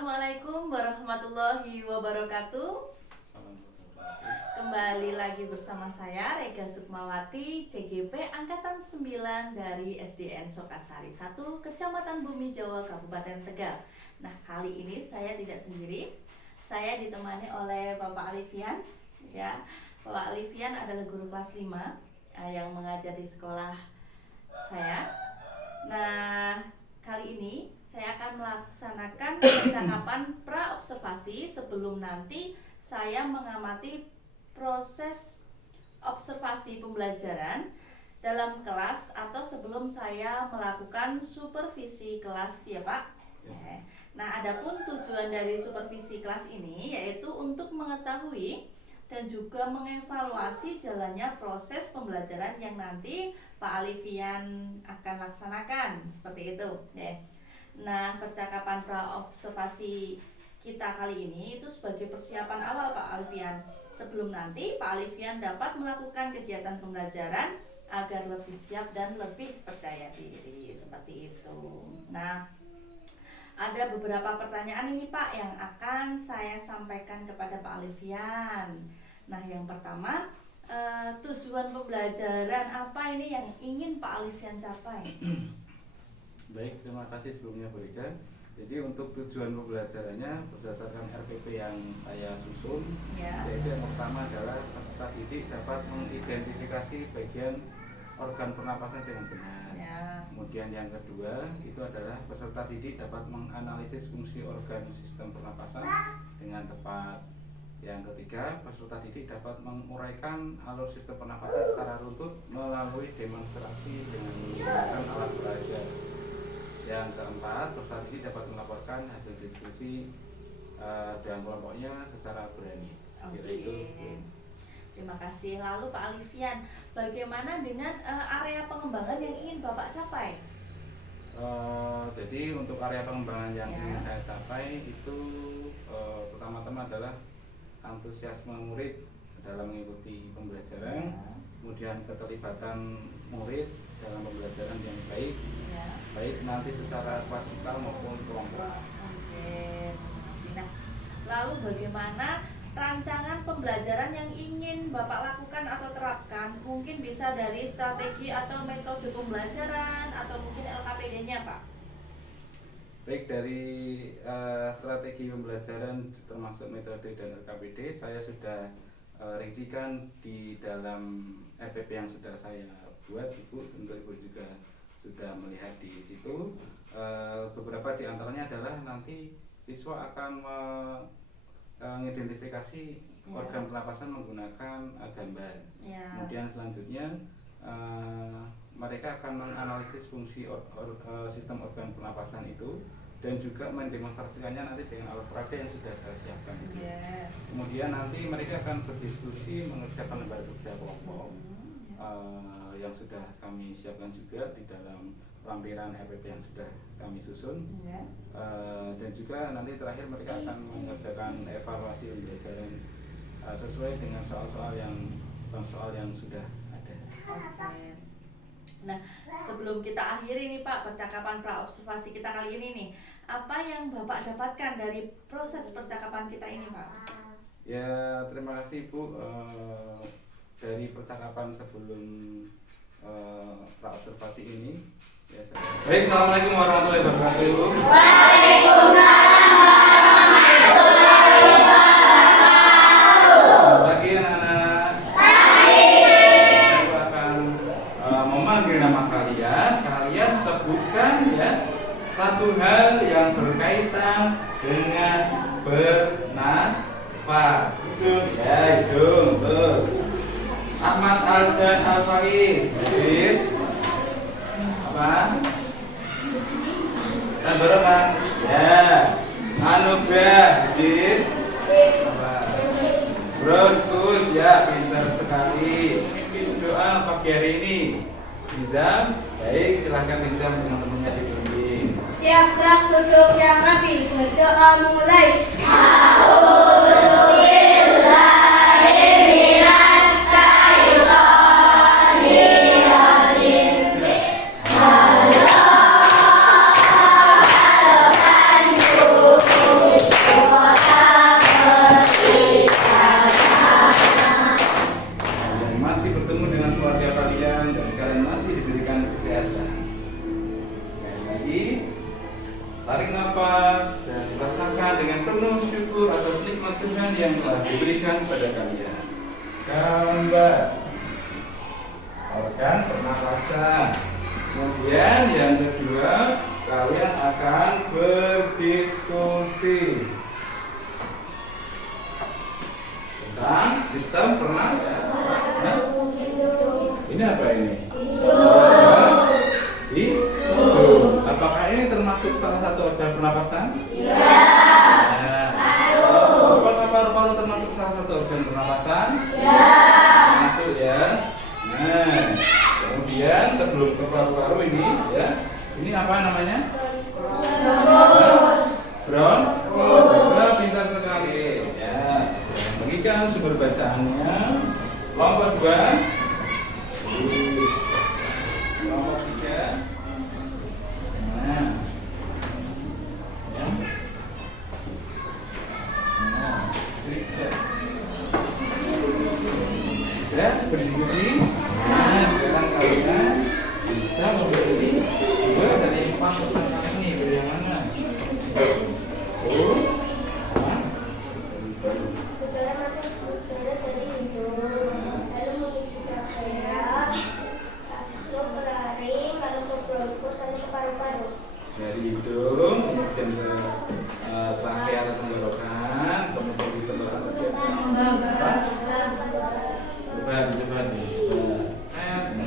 Assalamualaikum warahmatullahi wabarakatuh. Kembali lagi bersama saya Rega Sukmawati, CGP Angkatan 9 dari SDN Sokasari 1, Kecamatan Bumi Jawa, Kabupaten Tegal. Nah, kali ini saya tidak sendiri. Saya ditemani oleh Bapak Alifian. Ya, Bapak Alifian adalah guru kelas 5 yang mengajar di sekolah saya. Nah, kali ini saya akan melaksanakan percakapan pra-observasi sebelum nanti saya mengamati proses observasi pembelajaran dalam kelas atau sebelum saya melakukan supervisi kelas, ya Pak. Nah, adapun tujuan dari supervisi kelas ini yaitu untuk mengetahui dan juga mengevaluasi jalannya proses pembelajaran yang nanti Pak Alifian akan laksanakan, seperti itu. Nah, percakapan pra-observasi kita kali ini itu sebagai persiapan awal Pak Alifian, sebelum nanti Pak Alifian dapat melakukan kegiatan pembelajaran agar lebih siap dan lebih percaya diri, seperti itu. Nah, ada beberapa pertanyaan ini Pak yang akan saya sampaikan kepada Pak Alifian. Nah, yang pertama, tujuan pembelajaran apa ini yang ingin Pak Alifian capai? Baik, terima kasih sebelumnya Bu Rika. Jadi untuk tujuan pembelajarannya berdasarkan RPP yang saya susun, yaitu yang pertama adalah peserta didik dapat mengidentifikasi bagian organ pernapasan dengan benar. Kemudian yang kedua itu adalah peserta didik dapat menganalisis fungsi organ sistem pernapasan dengan tepat. Yang ketiga, peserta didik dapat menguraikan alur sistem pernapasan secara runtut melalui demonstrasi dengan menggunakan alat peraga. Yang keempat, peserta didik dapat melaporkan hasil diskusi dan kelompoknya secara berani. Terima kasih. Lalu Pak Alifian, bagaimana dengan area pengembangan yang ingin Bapak capai? Jadi untuk area pengembangan yang ingin saya capai itu pertama-tama adalah antusiasme murid dalam mengikuti pembelajaran, kemudian keterlibatan murid dalam pembelajaran yang baik, baik nanti secara klasikal maupun kelompok. Nah, lalu bagaimana rancangan pembelajaran yang ingin Bapak lakukan atau terapkan? Mungkin bisa dari strategi atau metode pembelajaran atau mungkin LKPD-nya Pak? Baik, dari strategi pembelajaran termasuk metode dan LKPD saya sudah rincikan di dalam RPP yang sudah saya buat, Ibu. Tentu Ibu juga sudah melihat di situ. Beberapa di antaranya adalah nanti siswa akan mengidentifikasi organ pernapasan menggunakan gambar. Kemudian selanjutnya mereka akan menganalisis fungsi sistem organ pernapasan itu dan juga mendemonstrasikannya nanti dengan alat peraga yang sudah saya siapkan. Kemudian nanti mereka akan berdiskusi mengerjakan lembar kerja kelompok yang sudah kami siapkan juga di dalam lampiran RPP yang sudah kami susun. Dan juga nanti terakhir mereka akan mengerjakan evaluasi pembelajaran sesuai dengan soal-soal yang sudah ada. Nah, sebelum kita akhiri nih Pak percakapan pra-observasi kita kali ini nih, apa yang Bapak dapatkan dari proses percakapan kita ini Pak? Ya, terima kasih Bu. Dari percakapan sebelum pra-observasi ini. Baik, Assalamualaikum warahmatullahi wabarakatuh. Waalaikumsalam warahmatullahi wabarakatuh. Pagi anak-anak. Aku akan memanggil nama kalian. Kalian sebutkan ya satu hal yang berkaitan dengan bernafas. Ya, hidung. Terus Ahmad Aldan Al-Faiz. Apa? Tenggorokan. Ya. Anugerah. Apa? Bronkus. Ya, pintar sekali. Doa pagi hari ini. Nizam. Baik, silahkan Nizam teman-temannya dibimbing. Siap gerak duduk yang rapi. Berdoa mulai. dan rasakan dengan penuh syukur atas nikmat Tuhan yang telah diberikan kepada kalian. Gambar. Lakukan pernapasan. Kemudian yang kedua, kalian akan berdiskusi tentang sistem pernapasan. Ini apa ini? Hidup. Apakah ini termasuk salah satu organ pernapasan? Ya. Apakah paru-paru termasuk salah satu organ pernapasan? Ya. Termasuk ya. Nah, kemudian sebelum ke paru-paru ini, ya, ini apa namanya? Bronkus. Pintar sekali. Ya. Bagikan sumber bacaannya. Kelompok 2. Kelompok 3. Nah. Ya. Nah, ya, berdiskusi. Nah, sekarang kalian bisa membeli dua dari 4 pertanyaan ini. Beri yang mana? Udara masuk udara dari hidung, lalu menuju ke trachea, lalu ke laring, lalu ke bronkus, lalu ke paru-paru. Dari hidung, kemudian ke trachea atau tenggorokan, kemudian di tenggorokan coba.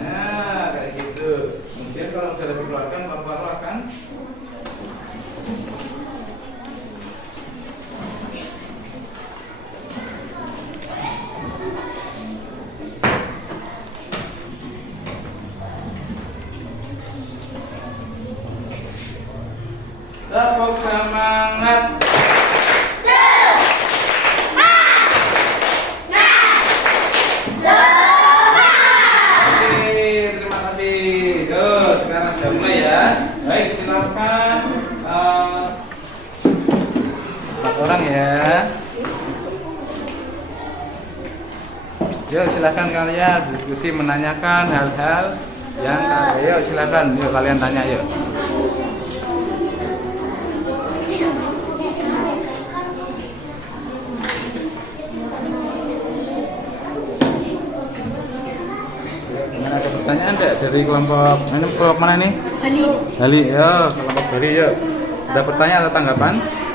Nah, kayak gitu. Kemudian kalau sudah dikeluarkan, paru-paru akan tepuk semangat. Baik, silakan 4 orang ya. Yuk silakan kalian diskusi menanyakan hal-hal yang yuk silakan, yuk kalian tanya yuk. Ada pertanyaan enggak dari kelompok mana nih? Bali, yo, kelompok Bali, yuk. Ada pertanyaan atau tanggapan?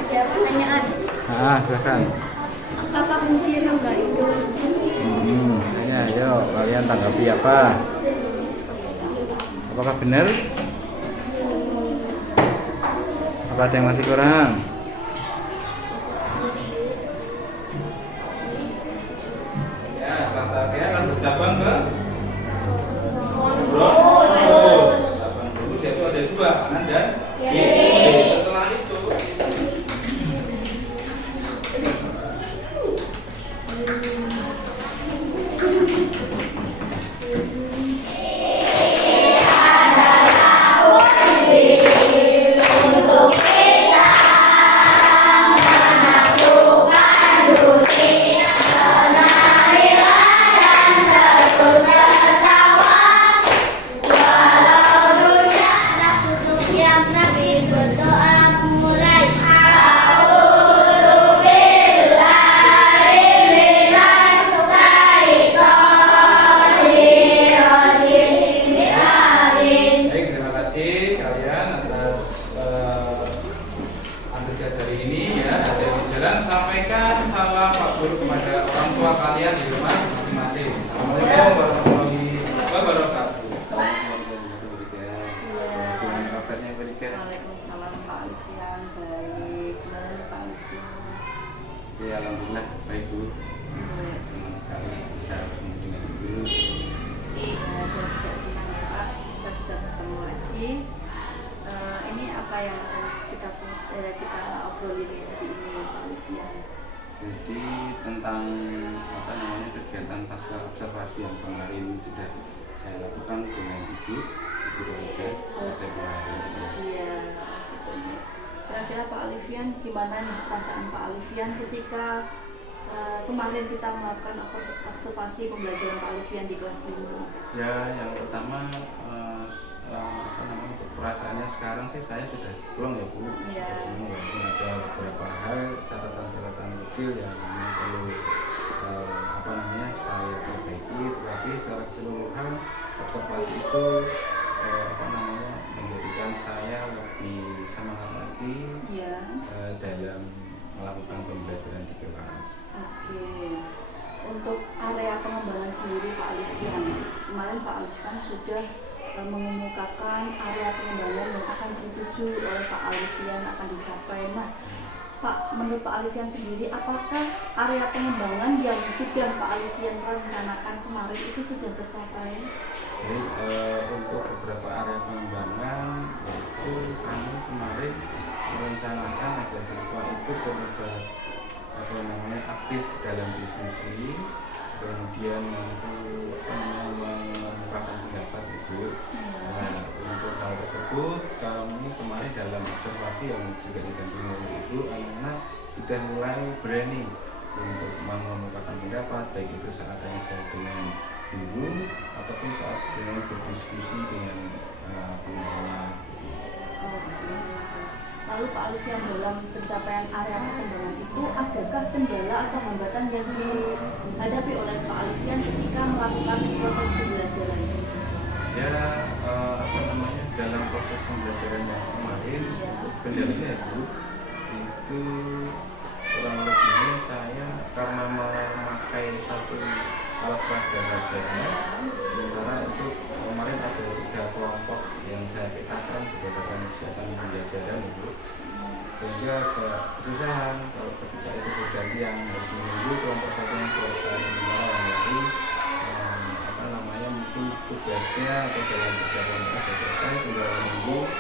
Ya, pertanyaan. Silakan. Apa fungsi rongga itu? Tanya, yuk, kalian tanggapi apa? Apakah benar? Apa ada yang masih kurang? Ya, kata-kata akan bercabang ke bronkus. Yaitu ada 2, kanan dan kiri. Setelah itu sampaikan salam Pak Guru kepada orang tua kalian di rumah masing-masing. Assalamualaikum warahmatullahi wabarakatuh. Gimana kabarnya Mbak Dika? Waalaikumsalam Pak Alfian, baik. Pak Alfian. Ya, alhamdulillah baik Bu. Senang sekali bisa bertemu dengan Ibu. Saya juga senang ya Pak, kita bisa bertemu lagi. Ini apa yang kita obrolin hari ini Pak Alfian? Jadi tentang apa namanya kegiatan pasca observasi yang kemarin sudah saya lakukan dengan Ibu Roda pada 2 hari. Iya. Kira-kira Pak Alfian gimana nih perasaan Pak Alfian ketika kemarin kita melakukan observasi pembelajaran Pak Alfian di kelas 5? Ya, yang pertama apa namanya untuk perasaannya sekarang sih saya sudah pulang ya Bu. Iya. Semua kecil yang perlu saya perbaiki, tetapi secara keseluruhan observasi itu menjadikan saya lebih semangat lagi dalam melakukan pembelajaran di kelas. Oke. Untuk area pengembangan sendiri Pak Alfian, kemarin Pak Alfian sudah mengemukakan area pengembangan yang akan dituju oleh Pak Alfian akan dicapai. Nah, Pak, menurut Pak Alfian sendiri, apakah area pengembangan yang sudah Pak Alfian rencanakan kemarin itu sudah tercapai? Jadi untuk beberapa area pengembangan yaitu kami kemarin merencanakan agar siswa itu terlibat aktif dalam diskusi, kemudian mengemukakan pendapat itu. Nah, untuk hal tersebut kami kemarin dalam observasi yang juga didampingi oleh Ibu, anak-anak sudah mulai berani untuk mengemukakan pendapat, baik itu saat saya dengan guru ataupun saat dengan berdiskusi dengan teman-temannya. Lalu Pak Alfian, dalam pencapaian area perkembangan itu adakah kendala atau hambatan yang dihadapi oleh Pak Alfian ketika melakukan proses pembelajaran? Ya, dalam proses pembelajaran yang kemarin kendalanya itu kurang lebihnya saya karena memakai satu alat peraga saja, sementara itu kemarin ada 3 kelompok yang saya petakan berdasarkan kesiapan pembelajaran itu, sehingga agak kesusahan kalau ketika itu bergantian harus menunggu kelompok satu yang selesai, sementara yang lain mungkin tugasnya atau dalam perjalanan sudah selesai, tinggal menunggu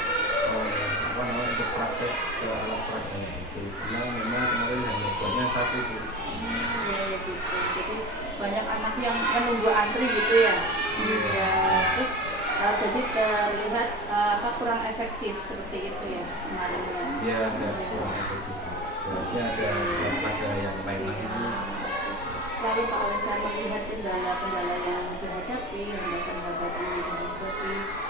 untuk praktek ke alat peraganya itu, karena memang kemarin hanya buatnya 1 itu. Gitu. Jadi banyak anak yang menunggu antri gitu ya. Terus jadi terlihat kurang efektif seperti itu ya kemarin. Iya, kurang efektif. Seharusnya ada pada yang lain lagi. Lalu Pak Alfian melihat kendala-kendala yang dihadapi, hambatan-hambatan yang dihadapi,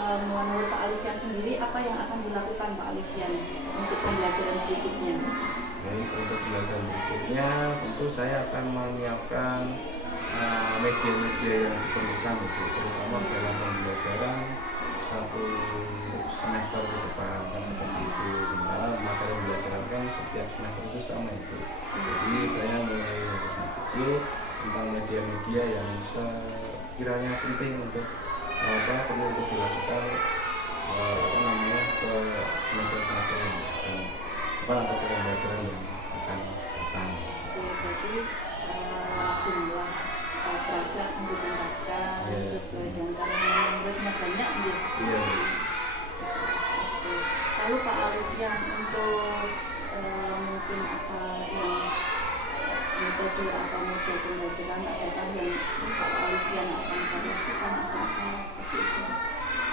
menurut Pak Alfian sendiri apa yang akan dilakukan Pak Alfian untuk pembelajaran berikutnya? Baik, untuk pembelajaran berikutnya tentu saya akan menyiapkan media-media yang diperlukan itu, terutama dalam pembelajaran 1 semester ke depan kan seperti itu. Sementara materi pembelajaran kan setiap semester itu sama itu. Jadi saya mulai dari kecil tentang media-media yang sekiranya penting untuk perlu untuk dilakukan ke semester-semester ini atau pembelajaran yang akan datang. Jadi jumlah pelajar yang ditingkatkan sesuai dengan karena muridnya banyak gitu. Lalu Pak Alfian, untuk mungkin apa yang metode atau model pembelajaran apakah yang Pak Alfian akan variasikan atau apa seperti itu?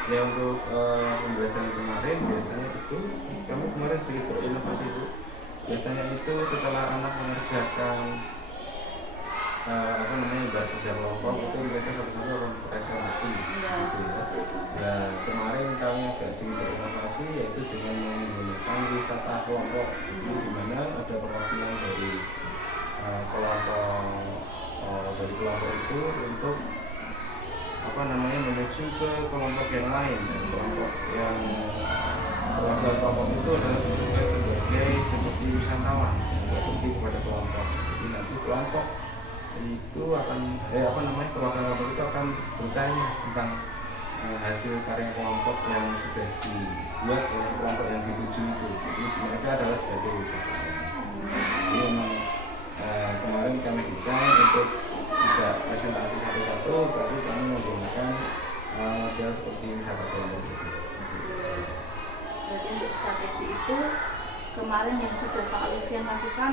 Ya, untuk pembelajaran kemarin biasanya itu kami kemarin sedikit berinovasi itu. Biasanya itu setelah anak mengerjakan ibarat kerja kelompok itu mereka satu-satu akan presentasi gitu ya. Nah, kemarin kami agak sedikit berinovasi yaitu dengan menggunakan wisata kelompok, di mana ada perwakilan dari kelompok itu untuk menuju ke kelompok yang lain. Kelompok yang kelompok itu adalah tugas seperti wisatawan yang pergi kepada kelompok. Jadi nanti kelompok itu akan perwakilan kelompok itu akan bertanya tentang hasil karya kelompok yang sudah dibuat oleh kelompok yang dituju itu. Jadi mereka adalah sebagai wisatawan. Jadi memang kemarin kami desain untuk tidak presentasi satu-satu, tapi kami menggunakan model seperti wisata kelompok itu. Jadi untuk strategi itu kemarin yang sudah Pak Alfian lakukan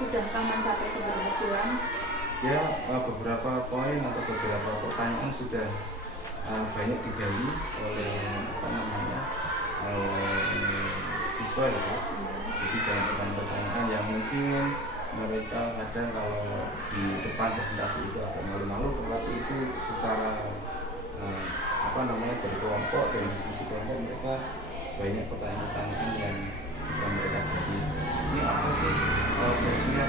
sudahkah mencapai keberhasilan? Ya, beberapa poin atau beberapa pertanyaan sudah banyak digali oleh siswa ya. Jadi dalam pertanyaan yang mungkin mereka kadang kalau di depan presentasi itu agak malu-malu, tetapi itu secara dari kelompok dan diskusi kelompok mereka banyak pertanyaan-pertanyaan yang bisa mereka gali. Ini apa sih fungsinya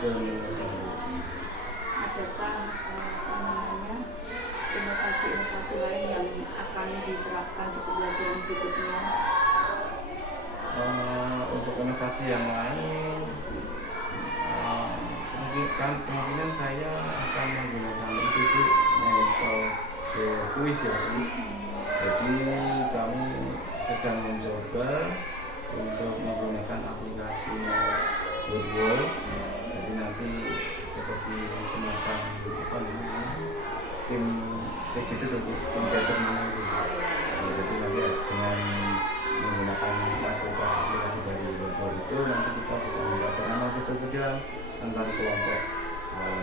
Adakah inovasi-inovasi lain yang akan diterapkan di pembelajaran berikutnya? Untuk inovasi yang lain, kemungkinan saya akan menggunakan itu kuis ya. Jadi kami sedang mencoba untuk menggunakan aplikasi Wordwall. Jadi nanti seperti semacam tim kayak gitu untuk tim determinan itu. Jadi nanti dengan menggunakan fasilitas aplikasi dari Wordwall itu nanti kita bisa membuat nama kecil-kecilan antar kelompok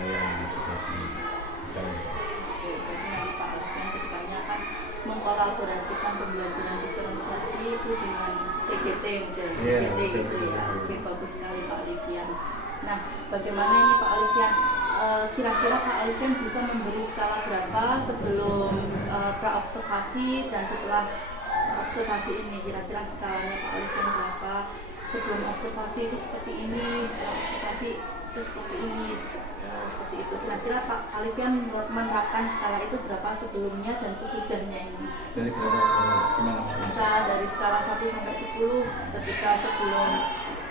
yang sudah didesain. Oke, berarti nanti Pak Alfian kedepannya akan mengkolaborasikan pembelajaran diferensiasi itu dengan TGT model TGT gitu ya. Oke, bagus sekali Pak Alfian. Nah, bagaimana ini Pak Alfian? Kira-kira Pak Alfian bisa memberi skala berapa sebelum praobservasi dan setelah observasi ini? Kira-kira skalanya Pak Alfian berapa? Sebelum observasi itu seperti ini, setelah observasi itu seperti ini, seperti itu. Kira-kira Pak Alfian menerapkan skala itu berapa sebelumnya dan sesudahnya ini? Dari berapa? Gimana? Bisa dari skala 1 sampai 10 ketika sebelum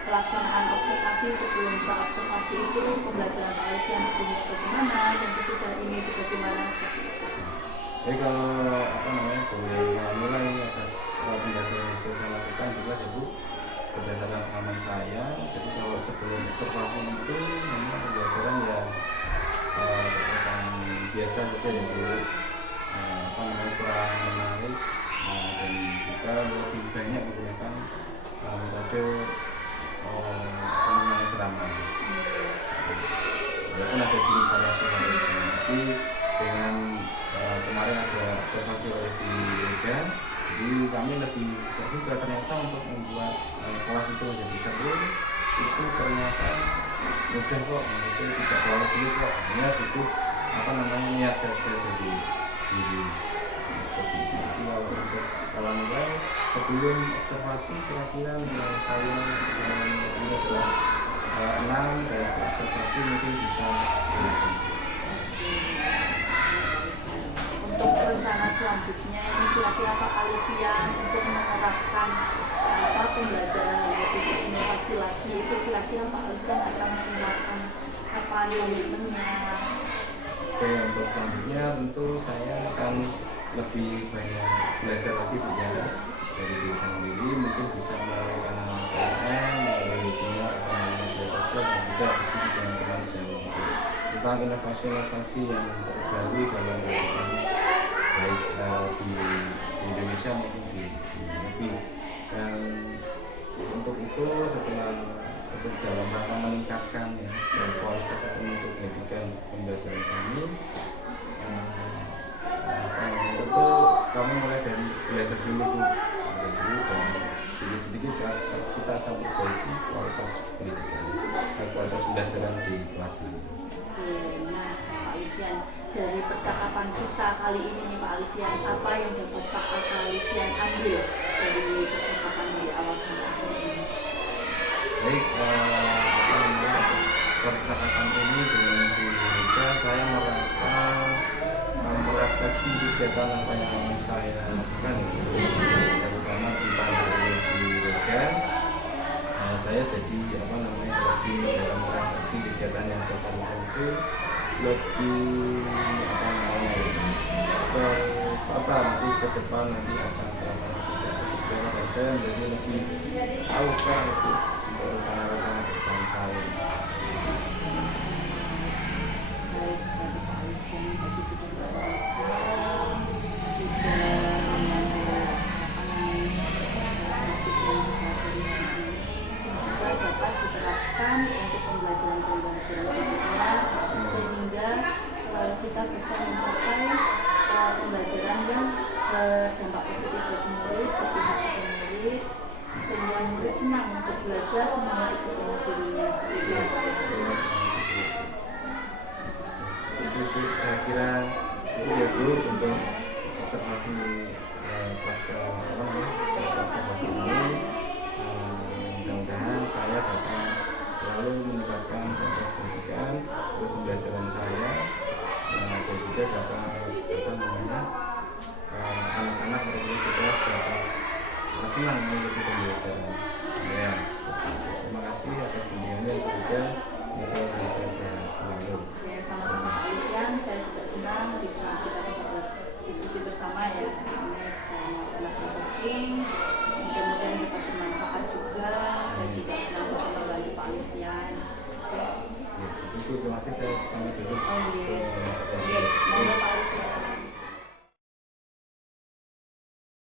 pelaksanaan observasi, sebelum praobservasi itu pembelajaran Pak Alfian sebelumnya bagaimana dan sesudah ini bagaimana, seperti itu. Jadi kalau boleh mulai atas pembelajaran yang sudah saya lakukan juga Bu, berdasarkan pengalaman saya. Jadi kalau sebelum observasi itu memang pembelajaran ya terkesan biasa saja ya Bu, kurang menarik, dan kita lebih banyak menggunakan metode pengembangan ceramah. Walaupun ada sedikit variasi, tapi dengan kemarin ada observasi oleh di Yoga, jadi kami lebih terbuka ternyata untuk membuat kelas itu menjadi seru itu ternyata mudah kok, itu tidak terlalu sulit kok, hanya butuh niat saja dari diri seperti itu. Jadi kalau untuk skala nilai sebelum observasi kira-kira nilai saya adalah 6, dan setelah observasi mungkin bisa 8. Untuk rencana selanjutnya ini kira-kira Pak Alfian untuk menerapkan pembelajaran yang lebih inovasi lagi itu kira-kira Pak Alfian akan menerapkan apa komitmennya? Oke, untuk selanjutnya tentu saya akan lebih banyak belajar lagi dari diri sendiri, mungkin bisa melalui kanal TNM, melalui webinar atau media sosial, dan juga diskusi dengan teman sejauh tentang inovasi-inovasi yang terbaru dalam kehidupan baik di Indonesia maupun di negeri. Dan untuk itu untuk dalam rangka meningkatkan kualitas atau untuk menjadikan pembelajaran kami, tentu kami mulai dari belajar dulu dan sedikit kita akan memperbaiki kualitas pendidikan, kualitas pembelajaran di kelas ini. Oke, nah Pak Alfian, dari percakapan kita kali ini nih Pak Alfian, apa yang dapat Pak Alfian ambil dari percakapan di awal sampai akhir ini? Baik, percakapan ini dengan Bu Nika, saya merasa merefleksi kegiatan apa yang saya lakukan, terutama di pandemi di Yoga. Saya jadi lebih dalam merefleksi kegiatan yang saya lakukan itu lebih nanti ke depan nanti akan seperti apa, dan saya menjadi lebih tahu sekarang itu untuk rencana-rencana ke depan saya. Baik, dari Pak Alfian tadi sudah berbagi, sudah semoga dapat diterapkan untuk pembelajaran-pembelajaran berikutnya sehingga kita bisa mencapai pembelajaran yang berdampak positif bagi murid, bagi murid, sehingga murid senang untuk belajar, senang untuk bertemu gurunya, seperti itu. Itu kira-kira cukup ya Bu untuk observasi pasca observasi ini. Mudah-mudahan saya dapat selalu meningkatkan kualitas pendidikan, terus pembelajaran saya, dan juga dapat anak-anak berkualitas juga dapat senang mengikuti pembelajaran. Ya, terima kasih atas kunjungannya juga. Semoga sehat selalu. Ya, sama-sama kalian. Saya juga senang kita bisa berdiskusi bersama ya. Ini saya melaksanakan coaching. Mudah-mudahan dapat bermanfaat juga. Saya juga senang bisa membantu Pak Alfian. Ya, itu terima kasih, saya pamit dulu.